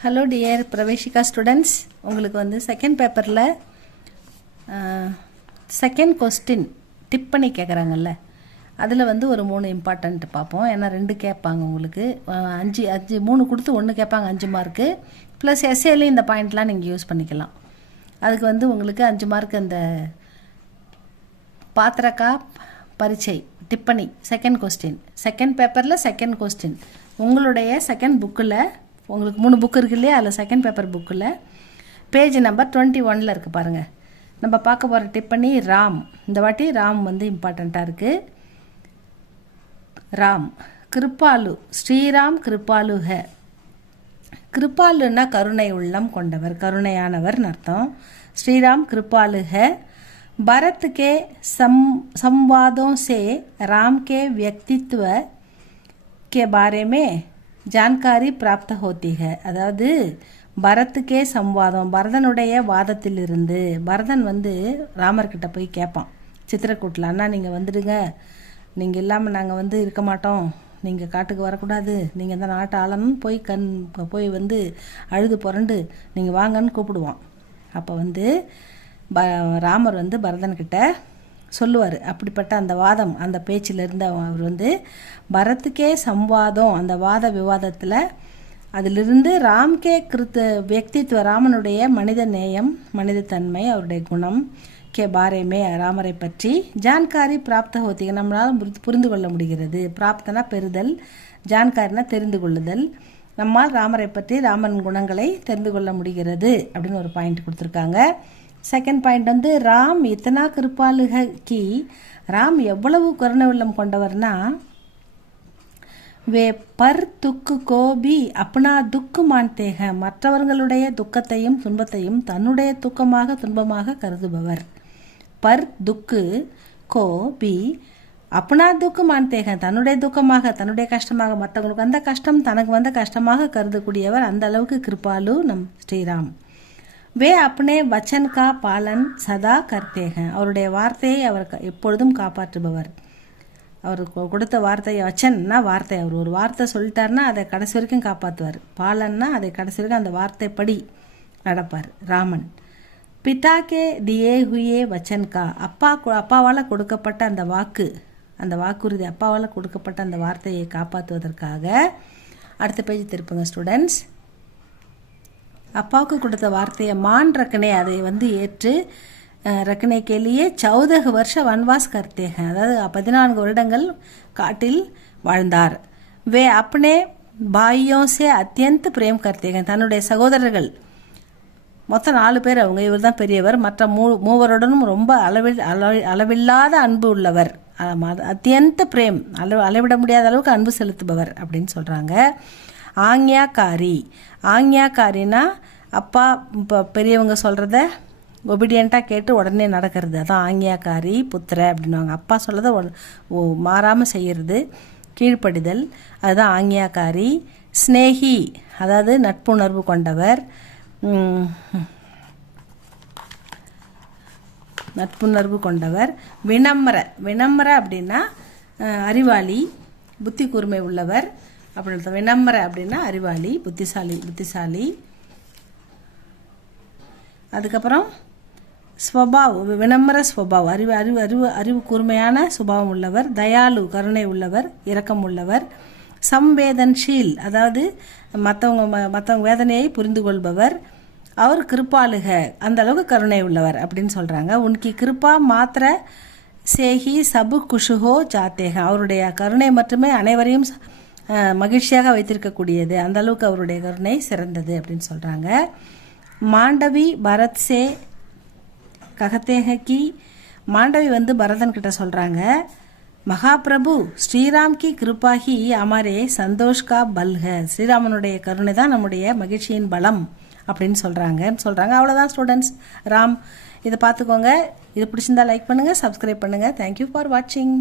Hello dear Praveshika students, உங்களுக்கு வந்து second பேப்பரில் செகண்ட் கொஸ்டின் டிப் பண்ணி கேட்குறாங்கல்ல, அதில் வந்து ஒரு 3 இம்பார்ட்டண்ட் பார்ப்போம். ஏன்னா 2 கேட்பாங்க உங்களுக்கு, 3 கொடுத்து 1 கேட்பாங்க, 5 மார்க்கு ப்ளஸ் எஸ்ஏலையும் இந்த பாயிண்ட்லாம் நீங்கள் யூஸ் பண்ணிக்கலாம். அதுக்கு வந்து உங்களுக்கு 5 மார்க் அந்த பாத்திரக்கா பரீட்சை டிப்பணி செகண்ட் கொஸ்டின், செகண்ட் பேப்பரில் செகண்ட் கொஸ்டின் உங்களுடைய செகண்ட் புக்கில், உங்களுக்கு 3 புக்கு இருக்கு இல்லையா, அதில் செகண்ட் பேப்பர் புக்கில் பேஜ் நம்பர் 21 இருக்குது பாருங்கள். நம்ம பார்க்க போகிற டிப்பணி ராம். இந்த வாட்டி ராம் வந்து இம்பார்ட்டண்ட்டாக இருக்குது. ராம் கிருப்பாலு, ஸ்ரீராம் கிருப்பாலு ஹே. கிருப்பாலுன்னா கருணை உள்ளம் கொண்டவர், கருணையானவர்னு அர்த்தம். ஸ்ரீராம் கிருப்பாலு ஹே. भरत के संवादों से राम के व्यक्तित्व के बारे में जानकारी प्राप्त होती है. அதாவது பரத்துக்கே சம்வாதம், பரதனுடைய வாதத்திலிருந்து, பரதன் வந்து ராமர்கிட்ட போய் கேட்பான் சித்திரக்கூட்டில், அண்ணா நீங்கள் வந்துடுங்க, நீங்கள் இல்லாமல் நாங்கள் வந்து இருக்க மாட்டோம், நீங்கள் காட்டுக்கு வரக்கூடாது, நீங்கள் தான் நாட்டு ஆளணும்னு போய் வந்து அழுது புரண்டு நீங்கள் வாங்கன்னு கூப்பிடுவான். அப்போ வந்து ராமர் வந்து பரதன்கிட்ட சொல்லுவார். அப்படிப்பட்ட அந்த வாதம், அந்த பேச்சிலிருந்து அவர் வந்து பரத்துக்கே சம்வாதம், அந்த வாத விவாதத்தில் அதிலிருந்து ராம்கே வியக்தித்வ, ராமனுடைய மனித நேயம், மனிதத்தன்மை, அவருடைய குணம் கே பாரேமே, ராமரை பற்றி ஜான்காரி பிராப்த ஹோத்திக, நம்மளால் புரிந்து கொள்ள முடிகிறது. பிராப்தனா பெறுதல், ஜான்காரினா தெரிந்து கொள்ளுதல். நம்மால் ராமரை பற்றி, ராமன் குணங்களை தெரிந்து கொள்ள முடிகிறது அப்படின்னு ஒரு பாயிண்ட் கொடுத்துருக்காங்க. செகண்ட் பாயிண்ட் வந்து ராம் இத்தனா கிருப்பாலுக கி, ராம் எவ்வளவு கருணை உள்ளம் கொண்டவர்னா, வே பர் துக்கு கோபி அப்னா துக்கு மான்தேக, மற்றவர்களுடைய துக்கத்தையும் துன்பத்தையும் தன்னுடைய துக்கமாக துன்பமாக கருதுபவர். பர் துக்கு கோபி அப்னா துக்கு மான்தேக, தன்னுடைய துக்கமாக, தன்னுடைய கஷ்டமாக, மற்றவங்களுக்கு வந்த கஷ்டம் தனக்கு வந்த கஷ்டமாக கருதக்கூடியவர். அந்த அளவுக்கு கிருப்பாலு நம் ஸ்ரீராம். வே அப்னே வச்சன் கா பாலன் சதா கர்த்தேக, அவருடைய வார்த்தையை அவர் எப்பொழுதும் காப்பாற்றுபவர். அவர் கொடுத்த வார்த்தையை, வச்சன்னா வார்த்தை, அவர் ஒரு வார்த்தை சொல்லிட்டாருன்னா அதை கடைசி வரைக்கும் காப்பாற்றுவார். பாலன்னா அதை கடைசி வரைக்கும் அந்த வார்த்தைப்படி நடப்பார் ராமன். பிதாக்கே தியே ஹுயே வச்சன் கா, அப்பாவால் கொடுக்கப்பட்ட அந்த வாக்கு, அந்த வாக்குறுதி, அப்பாவால் கொடுக்கப்பட்ட அந்த வார்த்தையை காப்பாற்றுவதற்காக. அடுத்த பேஜ் திருப்புங்க ஸ்டூடெண்ட்ஸ். அப்பாவுக்கு கொடுத்த வார்த்தையை மான் ரக்கனே, அதை வந்து ஏற்று ரக்கனே கேலியே 14 வருஷ வன்வாஸ் கர்த்தேக, அதாவது 14 வருடங்கள் காட்டில் வாழ்ந்தார். வே அப்னே பாயோசே அத்தியந்த பிரேம் கர்த்தேக, தன்னுடைய சகோதரர்கள் மொத்தம் 4 பேர், அவங்க, இவர் தான் பெரியவர், மற்ற மூவருடனும் ரொம்ப அளவில்லாத அன்பு உள்ளவர். அத்தியந்த பிரேம், அளவிட முடியாத அளவுக்கு அன்பு செலுத்துபவர் அப்படின்னு சொல்கிறாங்க. ஆக்ஞாக்காரி, ஆக்ஞாக்காரினா அப்பா இப்போ பெரியவங்க சொல்கிறத ஒபீடியண்ட்டாக கேட்டு உடனே நடக்கிறது, அதான் ஆக்ஞாக்காரி புத்திர அப்படின்வாங்க. அப்பா சொல்லதை மாறாமல் செய்கிறது, கீழ்ப்படிதல், அதுதான் ஆக்ஞாக்காரி. ஸ்னேகி, அதாவது நட்புணர்வு கொண்டவர், நட்புணர்வு கொண்டவர். வினம்ர, வினம்ர அப்படின்னா அறிவாளி, புத்தி கூர்மை உள்ளவர் அப்படின்னு. வினம்ர அப்படின்னா அறிவாளி, புத்திசாலி. அதுக்கப்புறம் ஸ்வபாவ், வினம்ர ஸ்வபாவ், அறிவு கூர்மையான சுபாவம் உள்ளவர். தயாலு, கருணை உள்ளவர், இரக்கம் உள்ளவர். சம்வேதன்ஷீல், அதாவது மற்றவங்க வேதனையை புரிந்து கொள்பவர். அவர் கிருப்பாலுக, அந்த அளவுக்கு கருணை உள்ளவர் அப்படின்னு சொல்கிறாங்க. உன்கி கிருப்பா மாத்திர சேஹி சபு குஷுஹோ ஜாத்தேக, அவருடைய கருணை மட்டுமே அனைவரையும் மகிழ்ச்சியாக வைத்திருக்கக்கூடியது, அந்த அளவுக்கு அவருடைய கருணை சிறந்தது அப்படின்னு சொல்கிறாங்க. மாண்டவி பரத் சே ககத்தேக கி, மாண்டவி வந்து பரதன் கிட்ட சொல்கிறாங்க, மகாபிரபு ஸ்ரீராம் கி கிருப்பாகி அமரே சந்தோஷ் கா பல்க, ஸ்ரீராமனுடைய கருணை தான் நம்முடைய மகிழ்ச்சியின் பலம் அப்படின்னு சொல்கிறாங்க. அவ்வளோதான் ஸ்டூடெண்ட்ஸ், ராம். இதை பார்த்துக்கோங்க. இது பிடிச்சிருந்தா லைக் பண்ணுங்கள், சப்ஸ்கிரைப் பண்ணுங்கள். தேங்க்யூ ஃபார் வாட்சிங்.